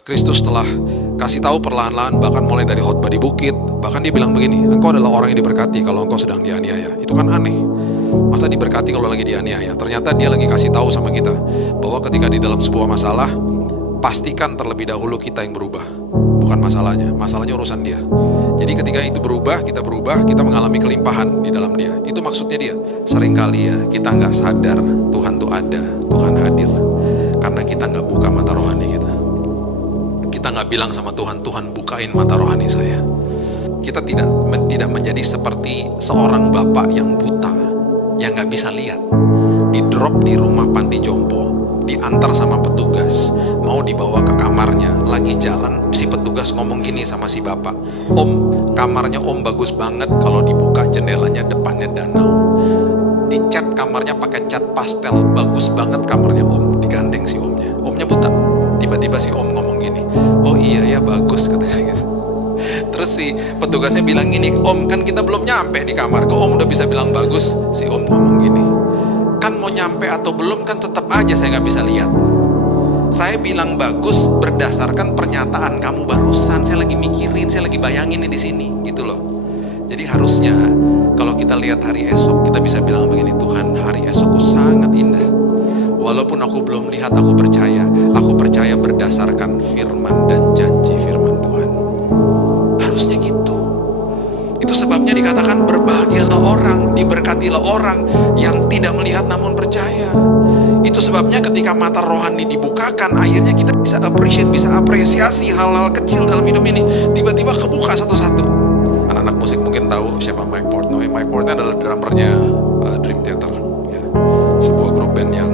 Kristus telah kasih tahu perlahan-lahan, bahkan mulai dari khotbah di bukit, bahkan dia bilang begini, engkau adalah orang yang diberkati kalau engkau sedang dianiaya. Itu kan aneh, masa diberkati kalau lagi dianiaya? Ternyata dia lagi kasih tahu sama kita bahwa ketika di dalam sebuah masalah, pastikan terlebih dahulu kita yang berubah, bukan masalahnya urusan dia. Jadi ketika itu berubah, kita mengalami kelimpahan di dalam dia. Itu maksudnya dia. Seringkali ya kita nggak sadar Tuhan tuh ada, Tuhan hadir, karena kita nggak buka mata rohani kita. Kita nggak bilang sama Tuhan, Tuhan bukain mata rohani saya. Kita tidak menjadi seperti seorang bapak yang buta, yang nggak bisa lihat, di drop di rumah panti jompo, diantar sama petugas, mau dibawa ke kamarnya, lagi jalan si petugas ngomong gini sama si bapak, Om, kamarnya Om bagus banget, kalau dibuka jendelanya depannya danau, dicat kamarnya pakai cat pastel, bagus banget kamarnya Om. Digandeng si omnya, omnya buta. Tiba-tiba si om ngomong gini, oh iya ya bagus katanya gitu. Terus si petugasnya bilang gini, Om kan kita belum nyampe di kamar, kok Om udah bisa bilang bagus? Si om ngomong gini, kan mau nyampe atau belum kan tetap aja saya nggak bisa lihat. Saya bilang bagus berdasarkan pernyataan kamu barusan. Saya lagi mikirin, saya lagi bayangin di sini gitu loh. Jadi harusnya kalau kita lihat hari esok, kita bisa bilang begini, Tuhan hari esokku sangat indah. Walaupun aku belum lihat, aku percaya berdasarkan firman dan janji firman Tuhan. Harusnya gitu. Itu sebabnya dikatakan berbahagialah orang, diberkatilah orang yang tidak melihat namun percaya. Itu sebabnya ketika mata rohani dibukakan, akhirnya kita bisa appreciate, bisa apresiasi hal-hal kecil dalam hidup ini. Tiba-tiba kebuka satu-satu. Anak-anak musik mungkin tahu siapa Mike Portnoy. Mike Portnoy adalah drummernya Dream Theater, ya. Sebuah grup band yang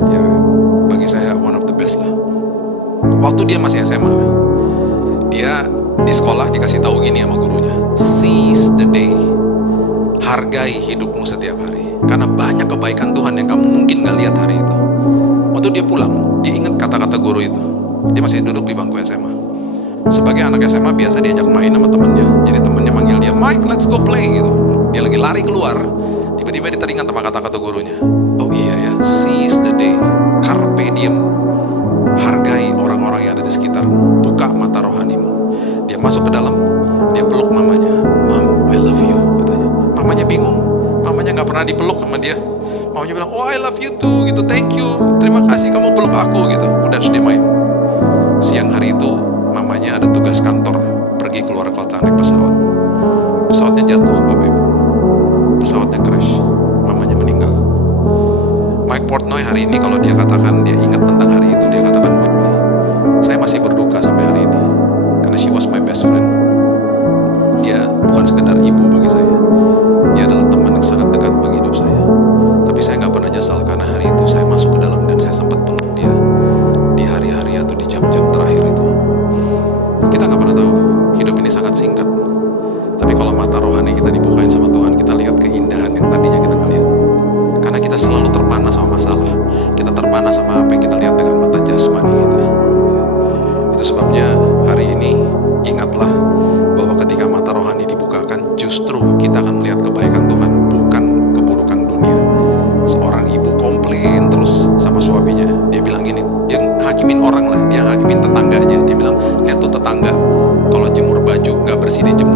ya bagi saya one of the best lah. Waktu dia masih SMA, dia di sekolah dikasih tahu gini sama gurunya, seize the day, hargai hidupmu setiap hari, karena banyak kebaikan Tuhan yang kamu mungkin gak lihat hari itu. Waktu dia pulang, dia ingat kata-kata guru itu. Dia masih duduk di bangku SMA. Sebagai anak SMA biasa diajak main sama temennya. Jadi temennya manggil dia, Mike let's go play gitu. Dia lagi lari keluar, tiba-tiba dia teringat sama kata-kata gurunya. Oh iya ya, seize the day, carpe diem, hargai orang-orang yang ada di sekitarmu, buka mata rohanimu. Dia masuk ke dalam, dia peluk mamanya, Mom, I love you katanya. Mamanya bingung, mamanya nggak pernah dipeluk sama dia. Mamanya bilang, oh I love you too gitu, thank you, terima kasih kamu peluk aku gitu. Udah dia main. Siang hari itu mamanya ada tugas kantor, pergi keluar kota naik pesawat. Pesawatnya jatuh Bapak Ibu, pesawatnya crash, mamanya meninggal. Mike Portnoy hari ini kalau dia katakan dia ingat tentang hari itu, dia katakan begini, saya masih berduka sampai hari ini karena she was my best friend. Dia bukan sekedar ibu bagi saya, dia adalah teman yang sangat dekat bagi hidup saya. Tapi saya nggak pernah nyesal karena hari itu saya masuk ke dalam dan saya sempat peluk dia di hari-hari atau di jam-jam terakhir itu. Kita nggak pernah tahu, hidup ini sangat singkat. Tapi kalau mata rohani kita dibukain sama Tuhan, kita lihat keindahan yang tadinya kita nggak lihat. Karena kita selalu terpana sama masalah, kita terpana sama apa yang kita lihat dengan mata jasmani kita. Itu sebabnya hari ini ingatlah bahwa ketika mata rohani dibukakan, justru kita akan melihat kebaikan Tuhan, bukan keburukan dunia. Seorang ibu komplain terus sama suaminya, dia bilang gini, dia hakimin orang lah, dia hakimin tetangganya. Dia bilang, lihat tuh tetangga, kalau jemur baju nggak bersih di jemur